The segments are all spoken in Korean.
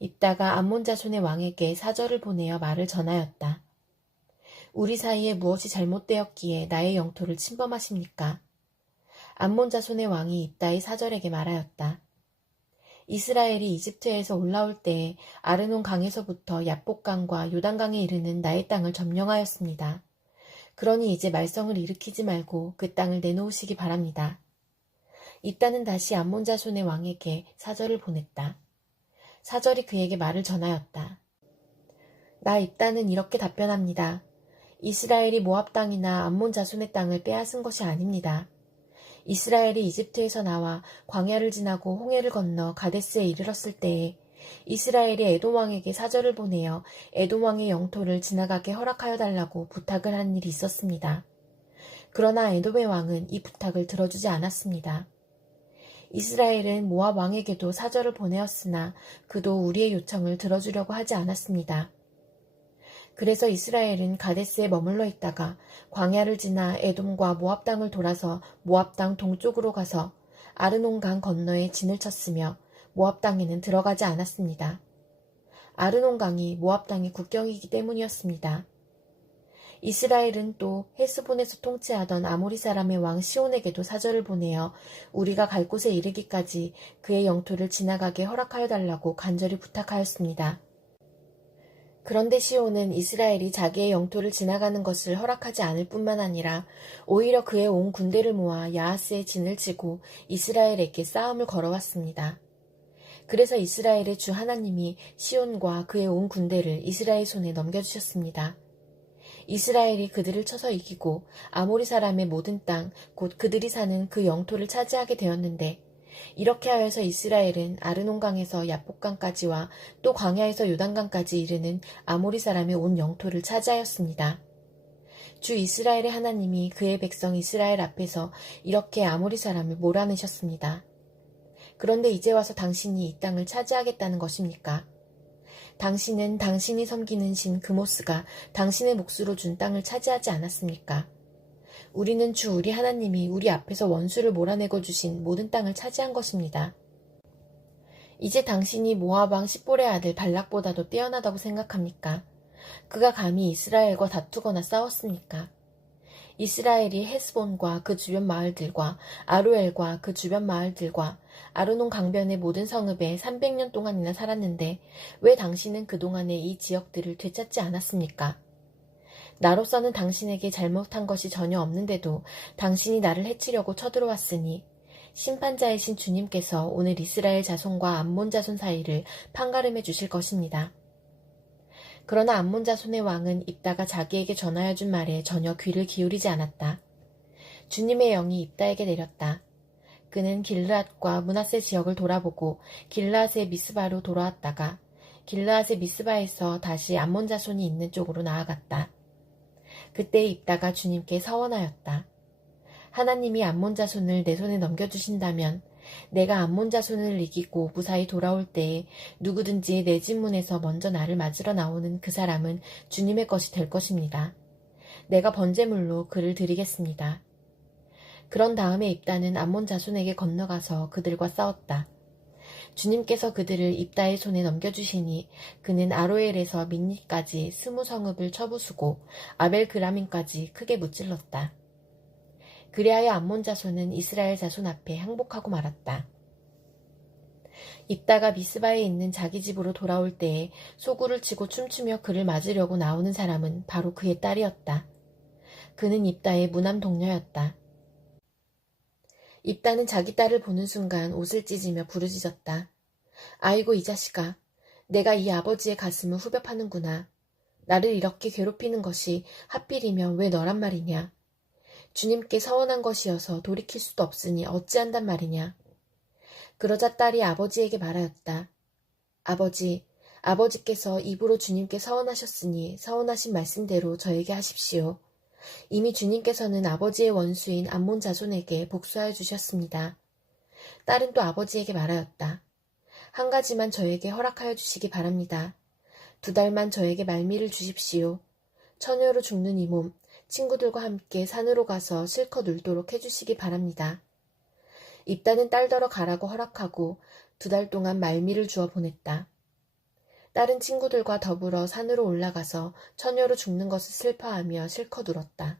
입다가 암몬 자손의 왕에게 사절을 보내어 말을 전하였다. 우리 사이에 무엇이 잘못되었기에 나의 영토를 침범하십니까? 암몬 자손의 왕이 입다의 사절에게 말하였다. 이스라엘이 이집트에서 올라올 때에 아르논 강에서부터 얍복강과 요단강에 이르는 나의 땅을 점령하였습니다. 그러니 이제 말썽을 일으키지 말고 그 땅을 내놓으시기 바랍니다. 입다는 다시 암몬 자손의 왕에게 사절을 보냈다. 사절이 그에게 말을 전하였다. 나 입다는 이렇게 답변합니다. 이스라엘이 모압 땅이나 암몬 자손의 땅을 빼앗은 것이 아닙니다. 이스라엘이 이집트에서 나와 광야를 지나고 홍해를 건너 가데스에 이르렀을 때에 이스라엘이 에돔 왕에게 사절을 보내어 에돔 왕의 영토를 지나가게 허락하여 달라고 부탁을 한 일이 있었습니다. 그러나 에돔의 왕은 이 부탁을 들어주지 않았습니다. 이스라엘은 모압 왕에게도 사절을 보내었으나 그도 우리의 요청을 들어주려고 하지 않았습니다. 그래서 이스라엘은 가데스에 머물러 있다가 광야를 지나 에돔과 모압 땅을 돌아서 모압 땅 동쪽으로 가서 아르논강 건너에 진을 쳤으며 모압 땅에는 들어가지 않았습니다. 아르논강이 모압 땅의 국경이기 때문이었습니다. 이스라엘은 또 헤스본에서 통치하던 아모리 사람의 왕 시온에게도 사절을 보내어 우리가 갈 곳에 이르기까지 그의 영토를 지나가게 허락하여 달라고 간절히 부탁하였습니다. 그런데 시온은 이스라엘이 자기의 영토를 지나가는 것을 허락하지 않을 뿐만 아니라 오히려 그의 온 군대를 모아 야하스에 진을 치고 이스라엘에게 싸움을 걸어왔습니다. 그래서 이스라엘의 주 하나님이 시온과 그의 온 군대를 이스라엘 손에 넘겨주셨습니다. 이스라엘이 그들을 쳐서 이기고 아모리 사람의 모든 땅, 곧 그들이 사는 그 영토를 차지하게 되었는데 이렇게 하여서 이스라엘은 아르논강에서 얍복강까지와 또 광야에서 요단강까지 이르는 아모리 사람의 온 영토를 차지하였습니다. 주 이스라엘의 하나님이 그의 백성 이스라엘 앞에서 이렇게 아모리 사람을 몰아내셨습니다. 그런데 이제 와서 당신이 이 땅을 차지하겠다는 것입니까? 당신은 당신이 섬기는 신 그모스가 당신의 몫으로 준 땅을 차지하지 않았습니까? 우리는 주 우리 하나님이 우리 앞에서 원수를 몰아내고 주신 모든 땅을 차지한 것입니다. 이제 당신이 모압 왕 십볼의 아들 발락보다도 뛰어나다고 생각합니까? 그가 감히 이스라엘과 다투거나 싸웠습니까? 이스라엘이 헤스본과 그 주변 마을들과 아로엘과 그 주변 마을들과 아르논 강변의 모든 성읍에 300년 동안이나 살았는데 왜 당신은 그동안에 이 지역들을 되찾지 않았습니까? 나로서는 당신에게 잘못한 것이 전혀 없는데도 당신이 나를 해치려고 쳐들어왔으니 심판자이신 주님께서 오늘 이스라엘 자손과 암몬 자손 사이를 판가름해 주실 것입니다. 그러나 암몬 자손의 왕은 입다가 자기에게 전하여 준 말에 전혀 귀를 기울이지 않았다. 주님의 영이 입다에게 내렸다. 그는 길르앗과 므낫세 지역을 돌아보고 길르앗의 미스바로 돌아왔다가 길르앗의 미스바에서 다시 암몬 자손이 있는 쪽으로 나아갔다. 그때 입다가 주님께 서원하였다. 하나님이 암몬 자손을 내 손에 넘겨주신다면 내가 암몬 자손을 이기고 무사히 돌아올 때에 누구든지 내 집 문에서 먼저 나를 맞으러 나오는 그 사람은 주님의 것이 될 것입니다. 내가 번제물로 그를 드리겠습니다. 그런 다음에 입다는 암몬 자손에게 건너가서 그들과 싸웠다. 주님께서 그들을 입다의 손에 넘겨주시니 그는 아로엘에서 민니까지 20성읍을 쳐부수고 아벨그라민까지 크게 무찔렀다. 그리하여 암몬 자손은 이스라엘 자손 앞에 항복하고 말았다. 입다가 미스바에 있는 자기 집으로 돌아올 때에 소구를 치고 춤추며 그를 맞으려고 나오는 사람은 바로 그의 딸이었다. 그는 입다의 무남 동료였다. 입다는 자기 딸을 보는 순간 옷을 찢으며 부르짖었다. 아이고 이 자식아, 내가 이 아버지의 가슴을 후벼 파는구나. 나를 이렇게 괴롭히는 것이 하필이면 왜 너란 말이냐. 주님께 서원한 것이어서 돌이킬 수도 없으니 어찌한단 말이냐. 그러자 딸이 아버지에게 말하였다. 아버지, 아버지께서 입으로 주님께 서원하셨으니 서원하신 말씀대로 저에게 하십시오. 이미 주님께서는 아버지의 원수인 암몬 자손에게 복수하여 주셨습니다. 딸은 또 아버지에게 말하였다. 한 가지만 저에게 허락하여 주시기 바랍니다. 2달만 저에게 말미를 주십시오. 처녀로 죽는 이 몸, 친구들과 함께 산으로 가서 실컷 울도록 해주시기 바랍니다. 입다는 딸더러 가라고 허락하고 2달 동안 말미를 주어 보냈다. 다른 친구들과 더불어 산으로 올라가서 처녀로 죽는 것을 슬퍼하며 실컷 울었다.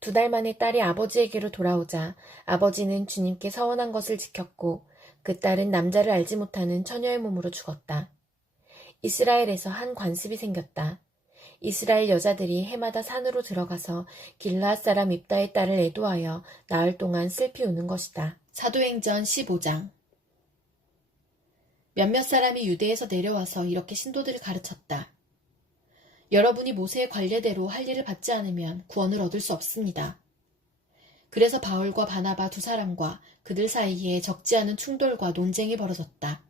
2달 만에 딸이 아버지에게로 돌아오자 아버지는 주님께 서원한 것을 지켰고 그 딸은 남자를 알지 못하는 처녀의 몸으로 죽었다. 이스라엘에서 한 관습이 생겼다. 이스라엘 여자들이 해마다 산으로 들어가서 길르앗 사람 입다의 딸을 애도하여 나흘 동안 슬피 우는 것이다. 사도행전 15장. 몇몇 사람이 유대에서 내려와서 이렇게 신도들을 가르쳤다. 여러분이 모세의 관례대로 할 일을 받지 않으면 구원을 얻을 수 없습니다. 그래서 바울과 바나바 2사람과 그들 사이에 적지 않은 충돌과 논쟁이 벌어졌다.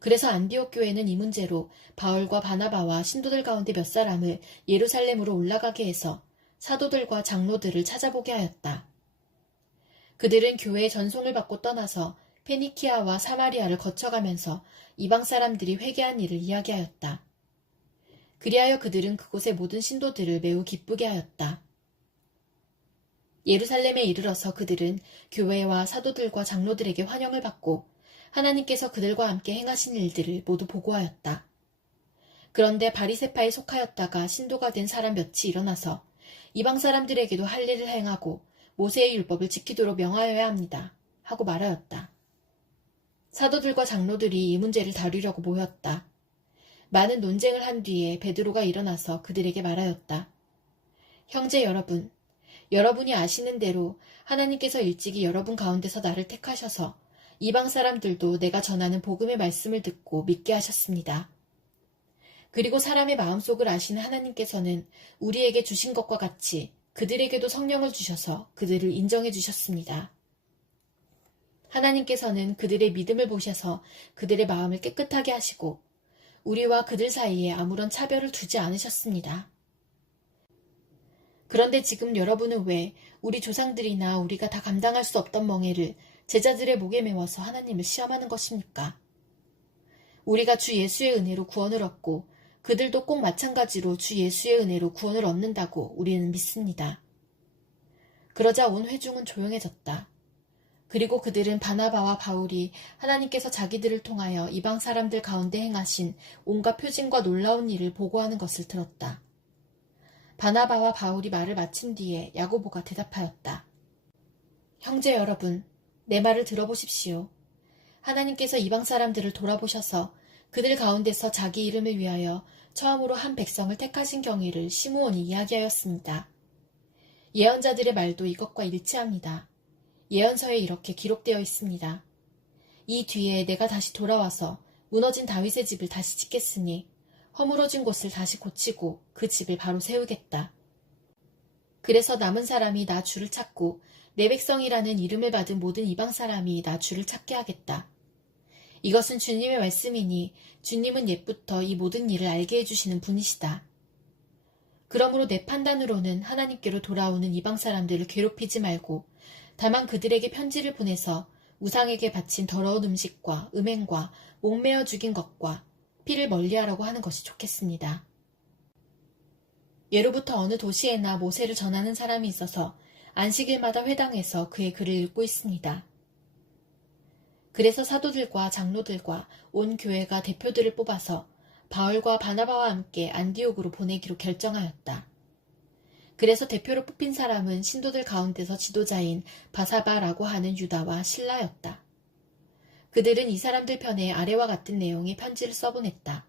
그래서 안디옥 교회는 이 문제로 바울과 바나바와 신도들 가운데 몇 사람을 예루살렘으로 올라가게 해서 사도들과 장로들을 찾아보게 하였다. 그들은 교회의 전송을 받고 떠나서 페니키아와 사마리아를 거쳐가면서 이방 사람들이 회개한 일을 이야기하였다. 그리하여 그들은 그곳의 모든 신도들을 매우 기쁘게 하였다. 예루살렘에 이르러서 그들은 교회와 사도들과 장로들에게 환영을 받고 하나님께서 그들과 함께 행하신 일들을 모두 보고하였다. 그런데 바리새파에 속하였다가 신도가 된 사람 몇이 일어나서 이방 사람들에게도 할 일을 행하고 모세의 율법을 지키도록 명하여야 합니다. 하고 말하였다. 사도들과 장로들이 이 문제를 다루려고 모였다. 많은 논쟁을 한 뒤에 베드로가 일어나서 그들에게 말하였다. 형제 여러분, 여러분이 아시는 대로 하나님께서 일찍이 여러분 가운데서 나를 택하셔서 이방 사람들도 내가 전하는 복음의 말씀을 듣고 믿게 하셨습니다. 그리고 사람의 마음속을 아시는 하나님께서는 우리에게 주신 것과 같이 그들에게도 성령을 주셔서 그들을 인정해 주셨습니다. 하나님께서는 그들의 믿음을 보셔서 그들의 마음을 깨끗하게 하시고 우리와 그들 사이에 아무런 차별을 두지 않으셨습니다. 그런데 지금 여러분은 왜 우리 조상들이나 우리가 다 감당할 수 없던 멍에를 제자들의 목에 메워서 하나님을 시험하는 것입니까? 우리가 주 예수의 은혜로 구원을 얻고 그들도 꼭 마찬가지로 주 예수의 은혜로 구원을 얻는다고 우리는 믿습니다. 그러자 온 회중은 조용해졌다. 그리고 그들은 바나바와 바울이 하나님께서 자기들을 통하여 이방 사람들 가운데 행하신 온갖 표징과 놀라운 일을 보고하는 것을 들었다. 바나바와 바울이 말을 마친 뒤에 야고보가 대답하였다. 형제 여러분, 내 말을 들어보십시오. 하나님께서 이방 사람들을 돌아보셔서 그들 가운데서 자기 이름을 위하여 처음으로 한 백성을 택하신 경위를 시므온이 이야기하였습니다. 예언자들의 말도 이것과 일치합니다. 예언서에 이렇게 기록되어 있습니다. 이 뒤에 내가 다시 돌아와서 무너진 다윗의 집을 다시 짓겠으니 허물어진 곳을 다시 고치고 그 집을 바로 세우겠다. 그래서 남은 사람이 나 주를 찾고 내 백성이라는 이름을 받은 모든 이방 사람이 나 주를 찾게 하겠다. 이것은 주님의 말씀이니 주님은 옛부터 이 모든 일을 알게 해주시는 분이시다. 그러므로 내 판단으로는 하나님께로 돌아오는 이방 사람들을 괴롭히지 말고 다만 그들에게 편지를 보내서 우상에게 바친 더러운 음식과 음행과 목매어 죽인 것과 피를 멀리하라고 하는 것이 좋겠습니다. 예로부터 어느 도시에나 모세를 전하는 사람이 있어서 안식일마다 회당에서 그의 글을 읽고 있습니다. 그래서 사도들과 장로들과 온 교회가 대표들을 뽑아서 바울과 바나바와 함께 안디옥으로 보내기로 결정하였다. 그래서 대표로 뽑힌 사람은 신도들 가운데서 지도자인 바사바라고 하는 유다와 실라였다. 그들은 이 사람들 편에 아래와 같은 내용의 편지를 써보냈다.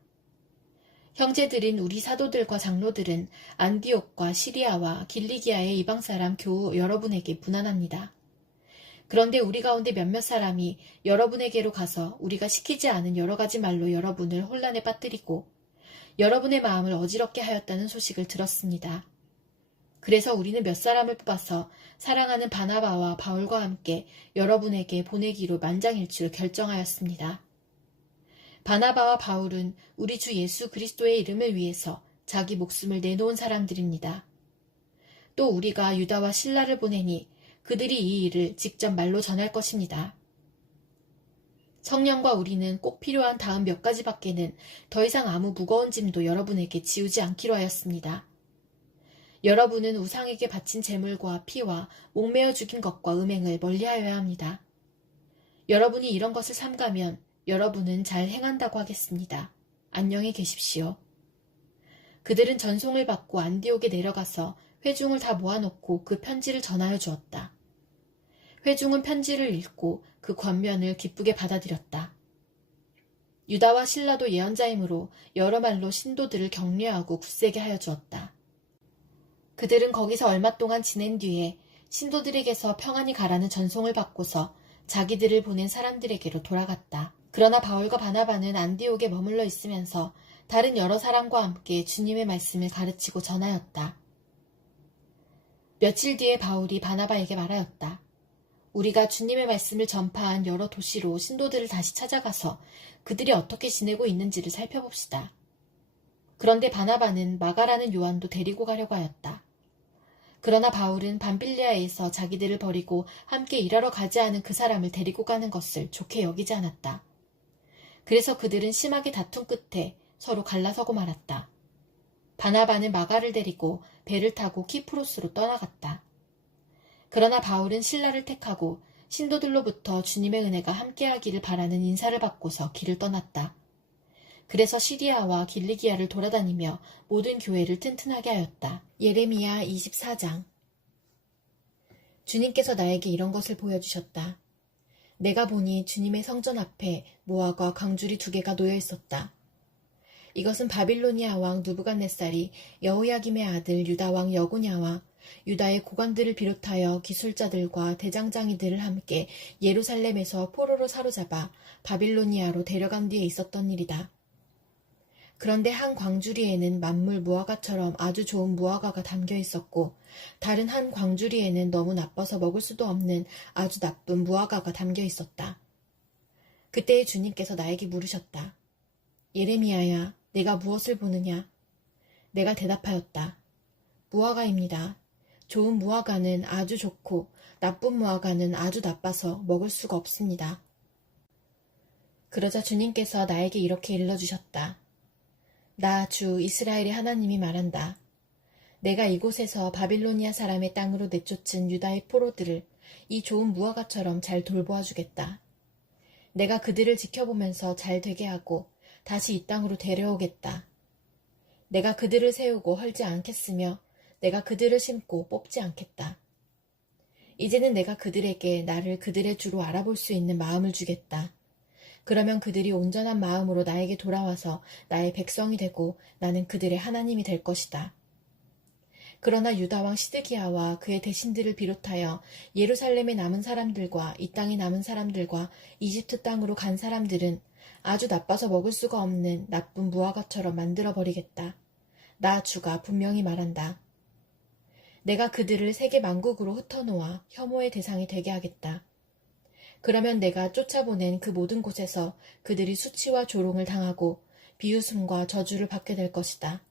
형제들인 우리 사도들과 장로들은 안디옥과 시리아와 길리기아의 이방 사람 교우 여러분에게 문안합니다. 그런데 우리 가운데 몇몇 사람이 여러분에게로 가서 우리가 시키지 않은 여러 가지 말로 여러분을 혼란에 빠뜨리고 여러분의 마음을 어지럽게 하였다는 소식을 들었습니다. 그래서 우리는 몇 사람을 뽑아서 사랑하는 바나바와 바울과 함께 여러분에게 보내기로 만장일치로 결정하였습니다. 바나바와 바울은 우리 주 예수 그리스도의 이름을 위해서 자기 목숨을 내놓은 사람들입니다. 또 우리가 유다와 실라를 보내니 그들이 이 일을 직접 말로 전할 것입니다. 성령과 우리는 꼭 필요한 다음 몇 가지밖에는 더 이상 아무 무거운 짐도 여러분에게 지우지 않기로 하였습니다. 여러분은 우상에게 바친 제물과 피와 목매어 죽인 것과 음행을 멀리하여야 합니다. 여러분이 이런 것을 삼가면 여러분은 잘 행한다고 하겠습니다. 안녕히 계십시오. 그들은 전송을 받고 안디옥에 내려가서 회중을 다 모아놓고 그 편지를 전하여 주었다. 회중은 편지를 읽고 그 권면을 기쁘게 받아들였다. 유다와 실라도 예언자이므로 여러 말로 신도들을 격려하고 굳세게 하여 주었다. 그들은 거기서 얼마 동안 지낸 뒤에 신도들에게서 평안히 가라는 전송을 받고서 자기들을 보낸 사람들에게로 돌아갔다. 그러나 바울과 바나바는 안디옥에 머물러 있으면서 다른 여러 사람과 함께 주님의 말씀을 가르치고 전하였다. 며칠 뒤에 바울이 바나바에게 말하였다. 우리가 주님의 말씀을 전파한 여러 도시로 신도들을 다시 찾아가서 그들이 어떻게 지내고 있는지를 살펴봅시다. 그런데 바나바는 마가라는 요한도 데리고 가려고 하였다. 그러나 바울은 밤빌리아에서 자기들을 버리고 함께 일하러 가지 않은 그 사람을 데리고 가는 것을 좋게 여기지 않았다. 그래서 그들은 심하게 다툰 끝에 서로 갈라서고 말았다. 바나바는 마가를 데리고 배를 타고 키프로스로 떠나갔다. 그러나 바울은 실라를 택하고 신도들로부터 주님의 은혜가 함께하기를 바라는 인사를 받고서 길을 떠났다. 그래서 시리아와 길리기아를 돌아다니며 모든 교회를 튼튼하게 하였다. 예레미야 24장. 주님께서 나에게 이런 것을 보여주셨다. 내가 보니 주님의 성전 앞에 모아과 광주리 2개가 놓여 있었다. 이것은 바빌로니아 왕 느부갓네살이 여호야김의 아들 유다 왕 여고냐와 유다의 고관들을 비롯하여 기술자들과 대장장이들을 함께 예루살렘에서 포로로 사로잡아 바빌로니아로 데려간 뒤에 있었던 일이다. 그런데 한 광주리에는 만물 무화과처럼 아주 좋은 무화과가 담겨 있었고 다른 한 광주리에는 너무 나빠서 먹을 수도 없는 아주 나쁜 무화과가 담겨 있었다. 그때에 주님께서 나에게 물으셨다. 예레미야야, 내가 무엇을 보느냐? 내가 대답하였다. 무화과입니다. 좋은 무화과는 아주 좋고 나쁜 무화과는 아주 나빠서 먹을 수가 없습니다. 그러자 주님께서 나에게 이렇게 일러주셨다. 나 주 이스라엘의 하나님이 말한다. 내가 이곳에서 바빌로니아 사람의 땅으로 내쫓은 유다의 포로들을 이 좋은 무화과처럼 잘 돌보아 주겠다. 내가 그들을 지켜보면서 잘 되게 하고 다시 이 땅으로 데려오겠다. 내가 그들을 세우고 헐지 않겠으며 내가 그들을 심고 뽑지 않겠다. 이제는 내가 그들에게 나를 그들의 주로 알아볼 수 있는 마음을 주겠다. 그러면 그들이 온전한 마음으로 나에게 돌아와서 나의 백성이 되고 나는 그들의 하나님이 될 것이다. 그러나 유다왕 시드기야와 그의 대신들을 비롯하여 예루살렘에 남은 사람들과 이 땅에 남은 사람들과 이집트 땅으로 간 사람들은 아주 나빠서 먹을 수가 없는 나쁜 무화과처럼 만들어버리겠다. 나 주가 분명히 말한다. 내가 그들을 세계 만국으로 흩어놓아 혐오의 대상이 되게 하겠다. 그러면 내가 쫓아보낸 그 모든 곳에서 그들이 수치와 조롱을 당하고 비웃음과 저주를 받게 될 것이다.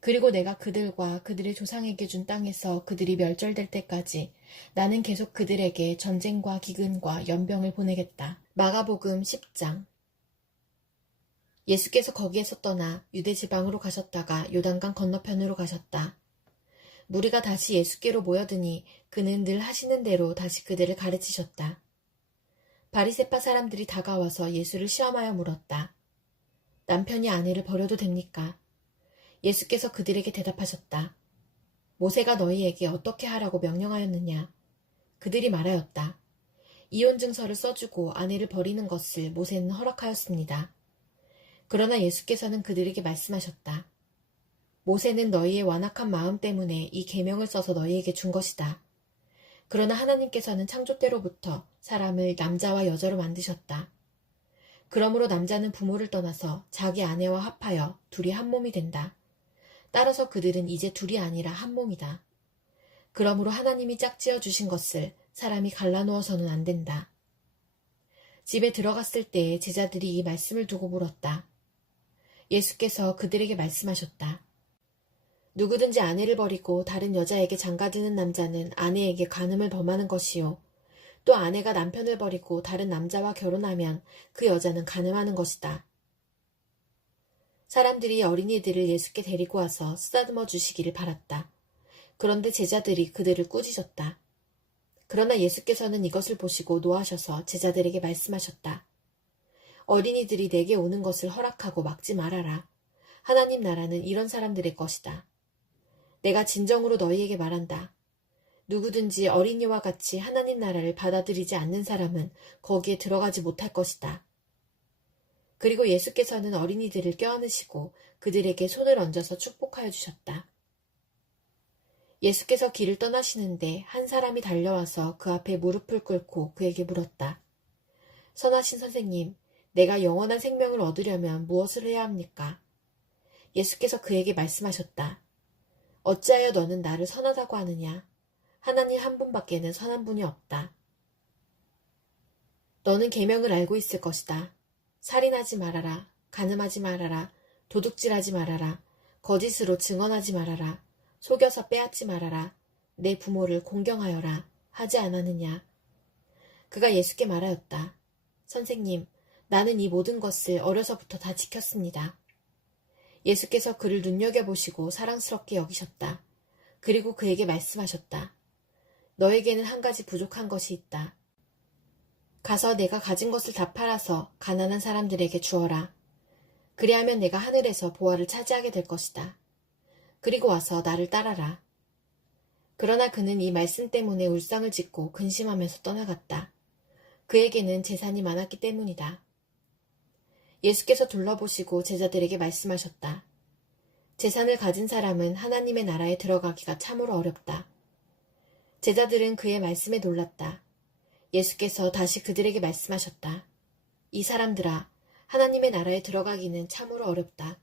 그리고 내가 그들과 그들의 조상에게 준 땅에서 그들이 멸절될 때까지 나는 계속 그들에게 전쟁과 기근과 연병을 보내겠다. 마가복음 10장. 예수께서 거기에서 떠나 유대 지방으로 가셨다가 요단강 건너편으로 가셨다. 무리가 다시 예수께로 모여드니 그는 늘 하시는 대로 다시 그들을 가르치셨다. 바리새파 사람들이 다가와서 예수를 시험하여 물었다. 남편이 아내를 버려도 됩니까? 예수께서 그들에게 대답하셨다. 모세가 너희에게 어떻게 하라고 명령하였느냐? 그들이 말하였다. 이혼 증서를 써주고 아내를 버리는 것을 모세는 허락하였습니다. 그러나 예수께서는 그들에게 말씀하셨다. 모세는 너희의 완악한 마음 때문에 이 계명을 써서 너희에게 준 것이다. 그러나 하나님께서는 창조 때로부터 사람을 남자와 여자로 만드셨다. 그러므로 남자는 부모를 떠나서 자기 아내와 합하여 둘이 한 몸이 된다. 따라서 그들은 이제 둘이 아니라 한 몸이다. 그러므로 하나님이 짝지어 주신 것을 사람이 갈라놓아서는 안 된다. 집에 들어갔을 때 제자들이 이 말씀을 두고 물었다. 예수께서 그들에게 말씀하셨다. 누구든지 아내를 버리고 다른 여자에게 장가드는 남자는 아내에게 간음을 범하는 것이요. 또 아내가 남편을 버리고 다른 남자와 결혼하면 그 여자는 간음하는 것이다. 사람들이 어린이들을 예수께 데리고 와서 쓰다듬어 주시기를 바랐다. 그런데 제자들이 그들을 꾸짖었다. 그러나 예수께서는 이것을 보시고 노하셔서 제자들에게 말씀하셨다. 어린이들이 내게 오는 것을 허락하고 막지 말아라. 하나님 나라는 이런 사람들의 것이다. 내가 진정으로 너희에게 말한다. 누구든지 어린이와 같이 하나님 나라를 받아들이지 않는 사람은 거기에 들어가지 못할 것이다. 그리고 예수께서는 어린이들을 껴안으시고 그들에게 손을 얹어서 축복하여 주셨다. 예수께서 길을 떠나시는데 한 사람이 달려와서 그 앞에 무릎을 꿇고 그에게 물었다. 선하신 선생님, 내가 영원한 생명을 얻으려면 무엇을 해야 합니까? 예수께서 그에게 말씀하셨다. 어찌하여 너는 나를 선하다고 하느냐? 하나님 한 분밖에는 선한 분이 없다. 너는 계명을 알고 있을 것이다. 살인하지 말아라. 간음하지 말아라. 도둑질하지 말아라. 거짓으로 증언하지 말아라. 속여서 빼앗지 말아라. 내 부모를 공경하여라. 하지 않았느냐? 그가 예수께 말하였다. 선생님, 나는 이 모든 것을 어려서부터 다 지켰습니다. 예수께서 그를 눈여겨보시고 사랑스럽게 여기셨다. 그리고 그에게 말씀하셨다. 너에게는 한 가지 부족한 것이 있다. 가서 내가 가진 것을 다 팔아서 가난한 사람들에게 주어라. 그리하면 내가 하늘에서 보화를 차지하게 될 것이다. 그리고 와서 나를 따라라. 그러나 그는 이 말씀 때문에 울상을 짓고 근심하면서 떠나갔다. 그에게는 재산이 많았기 때문이다. 예수께서 둘러보시고 제자들에게 말씀하셨다. 재산을 가진 사람은 하나님의 나라에 들어가기가 참으로 어렵다. 제자들은 그의 말씀에 놀랐다. 예수께서 다시 그들에게 말씀하셨다. 이 사람들아, 하나님의 나라에 들어가기는 참으로 어렵다.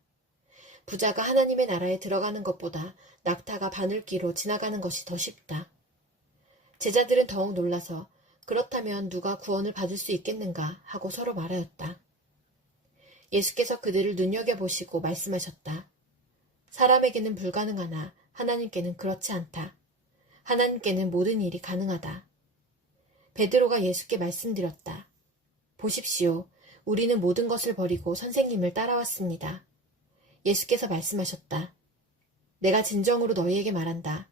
부자가 하나님의 나라에 들어가는 것보다 낙타가 바늘귀로 지나가는 것이 더 쉽다. 제자들은 더욱 놀라서 그렇다면 누가 구원을 받을 수 있겠는가 하고 서로 말하였다. 예수께서 그들을 눈여겨보시고 말씀하셨다. 사람에게는 불가능하나 하나님께는 그렇지 않다. 하나님께는 모든 일이 가능하다. 베드로가 예수께 말씀드렸다. 보십시오. 우리는 모든 것을 버리고 선생님을 따라왔습니다. 예수께서 말씀하셨다. 내가 진정으로 너희에게 말한다.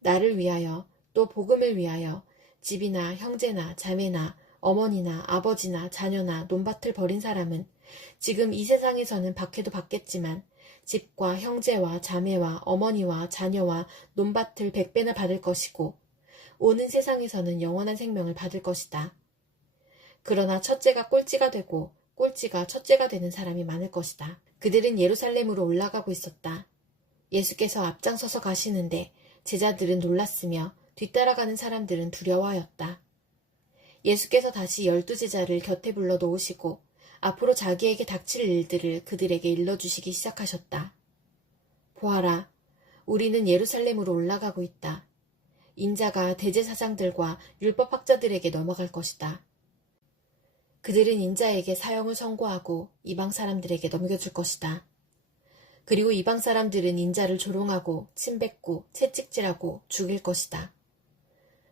나를 위하여 또 복음을 위하여 집이나 형제나 자매나 어머니나 아버지나 자녀나 논밭을 버린 사람은 지금 이 세상에서는 박해도 받겠지만 집과 형제와 자매와 어머니와 자녀와 논밭을 100배나 받을 것이고 오는 세상에서는 영원한 생명을 받을 것이다. 그러나 첫째가 꼴찌가 되고 꼴찌가 첫째가 되는 사람이 많을 것이다. 그들은 예루살렘으로 올라가고 있었다. 예수께서 앞장서서 가시는데 제자들은 놀랐으며 뒤따라가는 사람들은 두려워하였다. 예수께서 다시 12제자를 곁에 불러 놓으시고 앞으로 자기에게 닥칠 일들을 그들에게 일러주시기 시작하셨다. 보아라, 우리는 예루살렘으로 올라가고 있다. 인자가 대제사장들과 율법학자들에게 넘어갈 것이다. 그들은 인자에게 사형을 선고하고 이방 사람들에게 넘겨줄 것이다. 그리고 이방 사람들은 인자를 조롱하고 침뱉고 채찍질하고 죽일 것이다.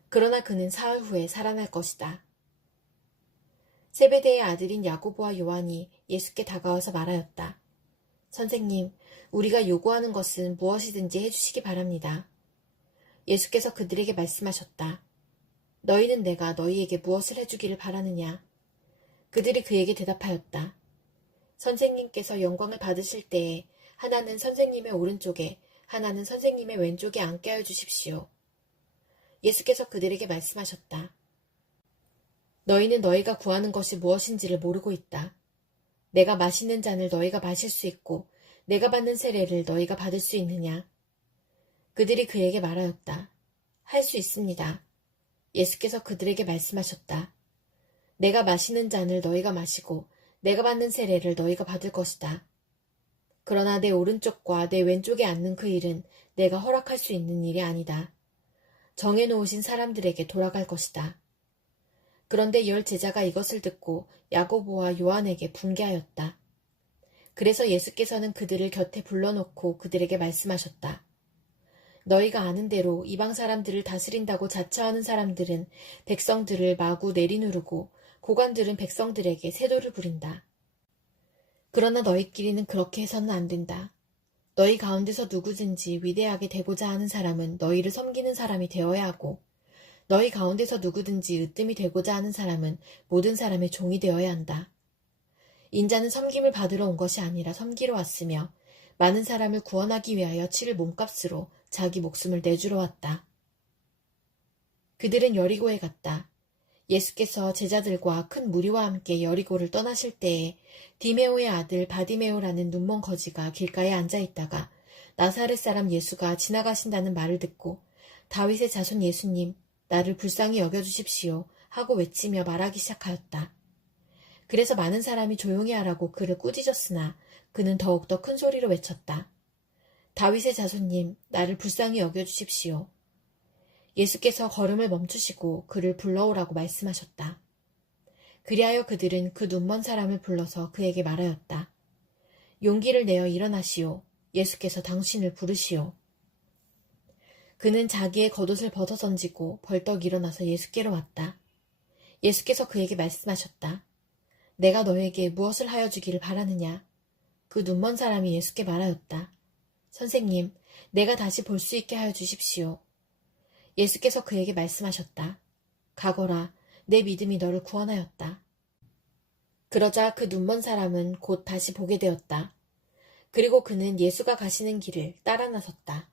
그러나 그는 사흘 후에 살아날 것이다. 세베대의 아들인 야고보와 요한이 예수께 다가와서 말하였다. 선생님, 우리가 요구하는 것은 무엇이든지 해주시기 바랍니다. 예수께서 그들에게 말씀하셨다. 너희는 내가 너희에게 무엇을 해주기를 바라느냐? 그들이 그에게 대답하였다. 선생님께서 영광을 받으실 때에 하나는 선생님의 오른쪽에 하나는 선생님의 왼쪽에 앉게 하여 주십시오. 예수께서 그들에게 말씀하셨다. 너희는 너희가 구하는 것이 무엇인지를 모르고 있다. 내가 마시는 잔을 너희가 마실 수 있고 내가 받는 세례를 너희가 받을 수 있느냐? 그들이 그에게 말하였다. 할 수 있습니다. 예수께서 그들에게 말씀하셨다. 내가 마시는 잔을 너희가 마시고 내가 받는 세례를 너희가 받을 것이다. 그러나 내 오른쪽과 내 왼쪽에 앉는 그 일은 내가 허락할 수 있는 일이 아니다. 정해놓으신 사람들에게 돌아갈 것이다. 그런데 10제자가 이것을 듣고 야고보와 요한에게 분개하였다. 그래서 예수께서는 그들을 곁에 불러놓고 그들에게 말씀하셨다. 너희가 아는 대로 이방 사람들을 다스린다고 자처하는 사람들은 백성들을 마구 내리누르고 고관들은 백성들에게 세도를 부린다. 그러나 너희끼리는 그렇게 해서는 안 된다. 너희 가운데서 누구든지 위대하게 되고자 하는 사람은 너희를 섬기는 사람이 되어야 하고 너희 가운데서 누구든지 으뜸이 되고자 하는 사람은 모든 사람의 종이 되어야 한다. 인자는 섬김을 받으러 온 것이 아니라 섬기러 왔으며 많은 사람을 구원하기 위하여 치를 몸값으로 자기 목숨을 내주러 왔다. 그들은 여리고에 갔다. 예수께서 제자들과 큰 무리와 함께 여리고를 떠나실 때에 디메오의 아들 바디메오라는 눈먼 거지가 길가에 앉아 있다가 나사렛 사람 예수가 지나가신다는 말을 듣고 다윗의 자손 예수님, 나를 불쌍히 여겨주십시오 하고 외치며 말하기 시작하였다. 그래서 많은 사람이 조용히 하라고 그를 꾸짖었으나 그는 더욱더 큰 소리로 외쳤다. 다윗의 자손님, 나를 불쌍히 여겨주십시오. 예수께서 걸음을 멈추시고 그를 불러오라고 말씀하셨다. 그리하여 그들은 그 눈먼 사람을 불러서 그에게 말하였다. 용기를 내어 일어나시오. 예수께서 당신을 부르시오. 그는 자기의 겉옷을 벗어 던지고 벌떡 일어나서 예수께로 왔다. 예수께서 그에게 말씀하셨다. 내가 너에게 무엇을 하여 주기를 바라느냐? 그 눈먼 사람이 예수께 말하였다. 선생님, 내가 다시 볼 수 있게 하여 주십시오. 예수께서 그에게 말씀하셨다. 가거라, 내 믿음이 너를 구원하였다. 그러자 그 눈먼 사람은 곧 다시 보게 되었다. 그리고 그는 예수가 가시는 길을 따라 나섰다.